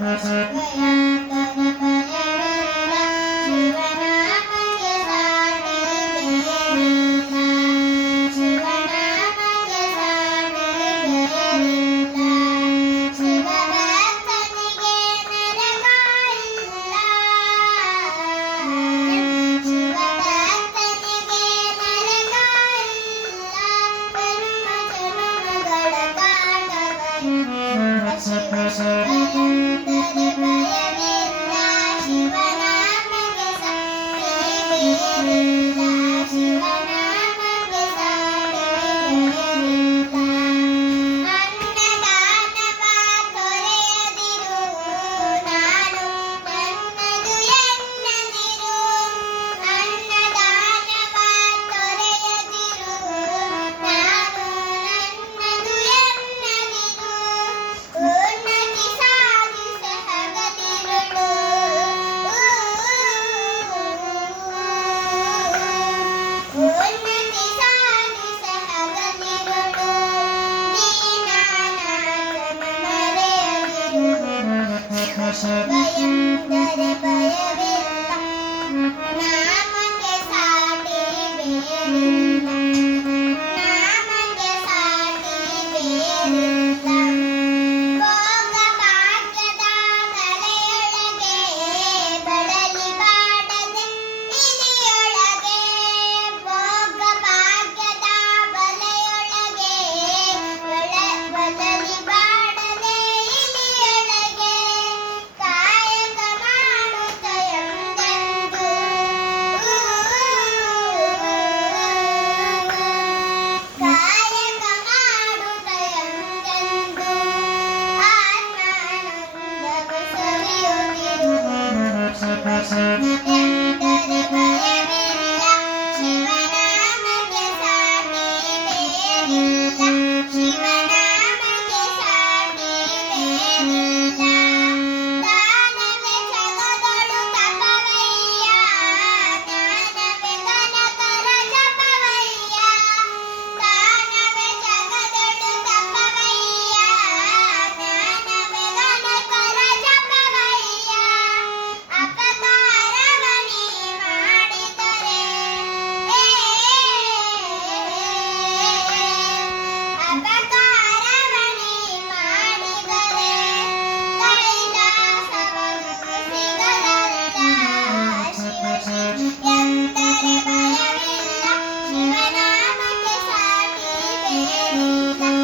ಶಿವ ಶಿವಯಂದರೆ ಭಯವಿಲ್ಲ ಶಿವನಾಮಗೆ നാമന്റെ സാക്ഷി വേദി Pass, pass, pass, pass. Thank you.